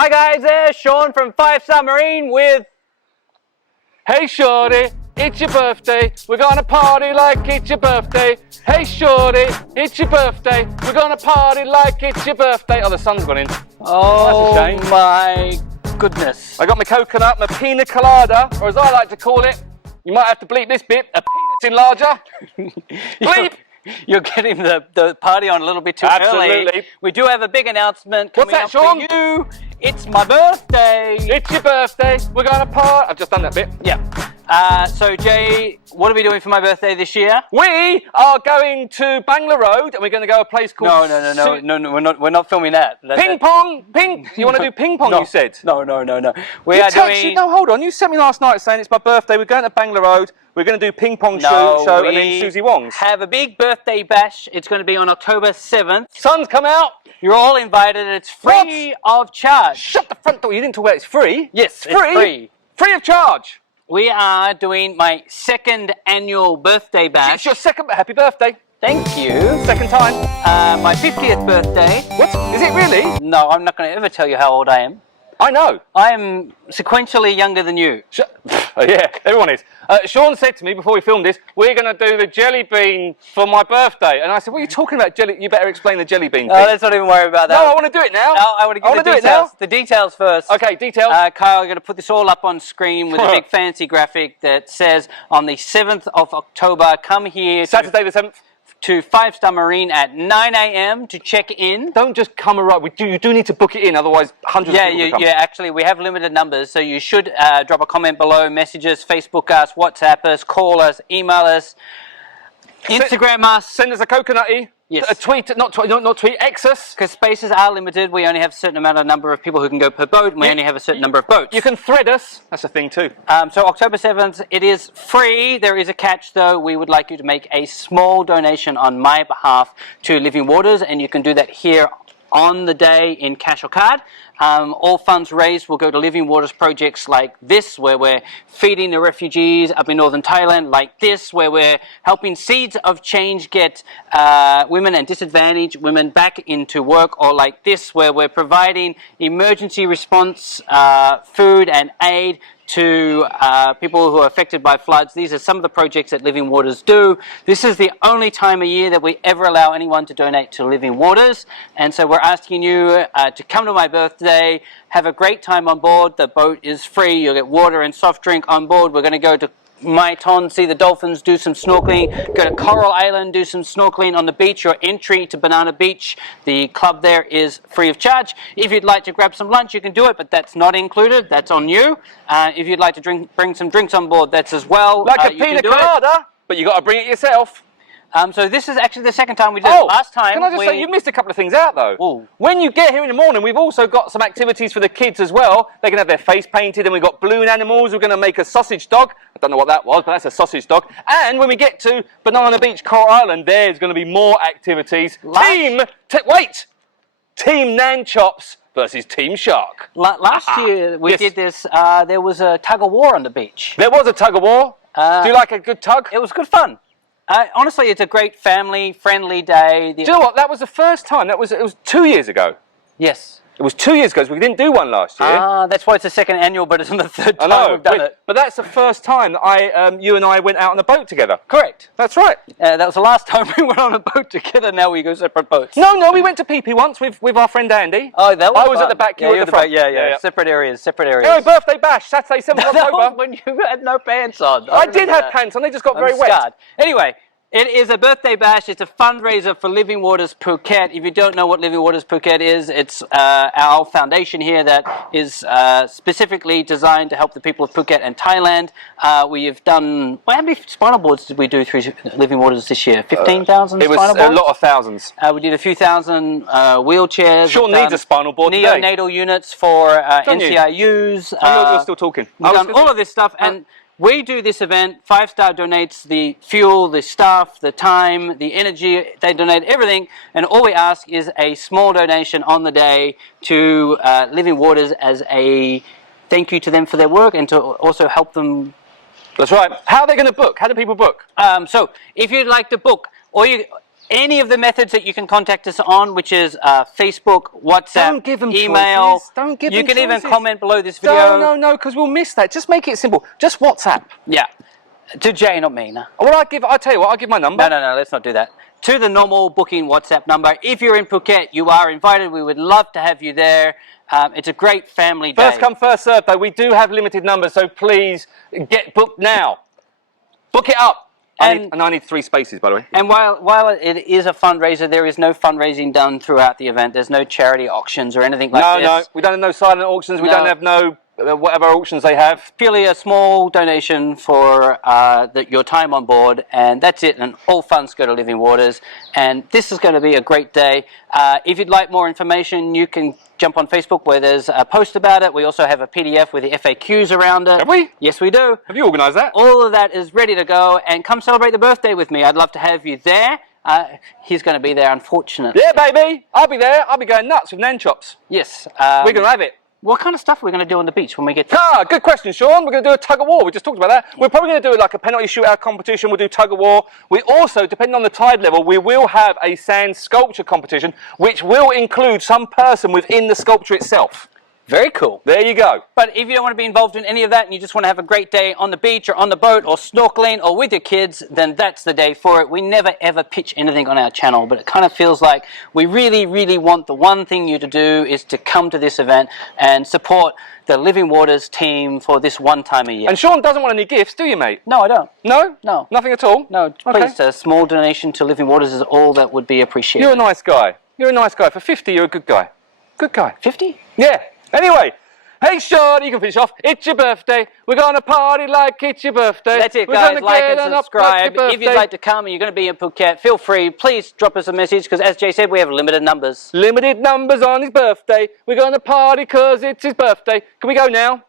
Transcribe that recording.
Hi guys, there's Shaun from 5-Star Marine with... Hey shorty, it's your birthday, we're gonna party like it's your birthday. Hey shorty, it's your birthday, we're gonna party like it's your birthday. Oh, the sun's gone in. Oh, that's a shame. My goodness. I got my coconut, my pina colada, or as I like to call it, you might have to bleep this bit, a penis enlarger. Bleep! You're getting the party on a little bit too early. Absolutely. We do have a big announcement coming What's that, up Shaun? for you. It's my birthday. It's your birthday, we're gonna party. I've just done that bit. Yeah. So Jay, what are we doing for my birthday this year? We are going to Bangla Road and we're going to go to a place called... No, we're not filming that. Ping pong! You want to do ping pong, No, you said? No. We are doing... No, hold on, you sent me last night saying it's my birthday, we're going to Bangla Road, we're going to do ping pong show and then Susie Wong's. Have a big birthday bash. It's going to be on October 7th. Sun's come out. You're all invited. It's free of charge. Shut the front door, you didn't talk about it's free. Yes, it's free. Free of charge. We are doing my second annual birthday bash. It's your second, happy birthday. Thank you. Second time. My 50th birthday. What? Is it really? No, I'm not going to ever tell you how old I am. I know. I am sequentially younger than you. Yeah, everyone is. Shaun said to me before we filmed this, we're going to do the jelly bean for my birthday. And I said, what are you talking about, jelly? You better explain the jelly bean thing. Oh, let's not even worry about that. No, I want to do it now. No, I want to give the details. The details first. Okay, details. Kyle, you're going to put this all up on screen with a big fancy graphic that says on the 7th of October, come here. Saturday the 7th. To 5-Star Marine at 9 a.m. to check in. Don't just come around. You do need to book it in, otherwise hundreds of people will come. Yeah, actually, we have limited numbers, so you should drop a comment below, message us, Facebook us, WhatsApp us, call us, email us, Instagram us. Send us a coconutty. Yes. A tweet, not tweet, X us. Because spaces are limited. We only have a certain number of people who can go per boat, and we only have a certain number of boats. You can thread us. That's a thing too. So October 7th, it is free. There is a catch though. We would like you to make a small donation on my behalf to Living Waters, and you can do that here on the day in cash or card. All funds raised will go to Living Waters projects like this, where we're feeding the refugees up in northern Thailand, like this, where we're helping Seeds of Change get women and disadvantaged women back into work, or like this, where we're providing emergency response food and aid to people who are affected by floods. These are some of the projects that Living Waters do. This is the only time of year that we ever allow anyone to donate to Living Waters, and so we're asking you to come to my birthday, have a great time on board. The boat is free. You'll get water and soft drink on board. We're going to go to Maiton, see the dolphins, do some snorkeling, go to Coral Island, do some snorkeling on the beach. Your entry to Banana Beach, the club there, is free of charge. If you'd like to grab some lunch, you can do it, but that's not included. That's on you. If you'd like to bring some drinks on board, that's as well. Like a pina colada, but you got to bring it yourself. So this is actually the second time we did it. Last time, can I just say, you missed a couple of things out though. Ooh. When you get here in the morning, we've also got some activities for the kids as well. They can have their face painted, and we've got balloon animals. We're going to make a sausage dog. I don't know what that was, but that's a sausage dog. And when we get to Banana Beach, Coral Island, there's going to be more activities. Team Nan Chops versus Team Shark. Last year we did this. There was a tug of war on the beach. There was a tug of war. Do you like a good tug? It was good fun. Honestly, it's a great family-friendly day. Do you know what? That was the first time. It was 2 years ago. Yes. It was 2 years ago, so we didn't do one last year. That's why it's the second annual, but it's the third time we've done it. But that's the first time that you and I went out on a boat together. Correct. That's right. That was the last time we went on a boat together. Now we go separate boats. No, we went to PP once with our friend Andy. Oh, that was I was fun. at the back, you were at the front. Yeah. Separate areas. Anyway, birthday bash, Saturday, 7th of October. When you had no pants on. I did have pants on, they just got very wet. Anyway, it is a birthday bash. It's a fundraiser for Living Waters Phuket. If you don't know what Living Waters Phuket is, it's our foundation here that is specifically designed to help the people of Phuket and Thailand. We've done, how many spinal boards did we do through Living Waters this year? 15,000 spinal boards? It was a lot of thousands. We did a few thousand wheelchairs. Shaun needs a spinal board today. Neonatal units for NCIUs. You're still talking. We've done all of this stuff, and we do this event. 5-Star donates the fuel, the staff, the time, the energy. They donate everything, and all we ask is a small donation on the day to Living Waters as a thank you to them for their work, and to also help them. That's right. How are they going to book? How do people book? So if you'd like to book, any of the methods that you can contact us on, which is Facebook, WhatsApp, Don't give them email. choices. Don't give you them can even choices. comment below this video. No, because we'll miss that. Just make it simple. Just WhatsApp. Yeah. To Jay, not me. No. Well, I'll tell you what, I'll give my number. No, let's not do that. To the normal booking WhatsApp number. If you're in Phuket, you are invited. We would love to have you there. It's a great family day. First come, first served, though. We do have limited numbers, so please get booked now. Book it up. And I need 3 spaces, by the way. And while it is a fundraiser, there is no fundraising done throughout the event. There's no charity auctions or anything like this. No, we don't have no silent auctions. We don't have no whatever auctions they have. Purely a small donation for your time on board, and that's it. And all funds go to Living Waters. And this is going to be a great day. If you'd like more information, you can jump on Facebook where there's a post about it. We also have a PDF with the FAQs around it. Have we? Yes, we do. Have you organised that? All of that is ready to go, and come celebrate the birthday with me. I'd love to have you there. He's going to be there, unfortunately. Yeah, baby. I'll be there. I'll be going nuts with nan chops. Yes. We're going to have it. What kind of stuff are we going to do on the beach when we get to... Good question, Shaun. We're going to do a tug of war. We just talked about that. We're probably going to do like a penalty shootout competition. We'll do tug of war. We also, depending on the tide level, we will have a sand sculpture competition, which will include some person within the sculpture itself. Very cool. There you go. But if you don't want to be involved in any of that and you just want to have a great day on the beach or on the boat or snorkeling or with your kids, then that's the day for it. We never ever pitch anything on our channel, but it kind of feels like we really, really want the one thing you to do is to come to this event and support the Living Waters team for this one time a year. And Shaun doesn't want any gifts, do you, mate? No, I don't. No? No. Nothing at all? No, please, a small donation to Living Waters is all that would be appreciated. You're a nice guy. You're a nice guy. For 50, you're a good guy. Good guy. 50? Yeah. Anyway. Hey Shaun, you can finish off. It's your birthday. We're going to party like it's your birthday. That's it, guys. Like and subscribe. If you'd like to come and you're going to be in Phuket, feel free. Please drop us a message because, as Jay said, we have limited numbers. Limited numbers on his birthday. We're going to party because it's his birthday. Can we go now?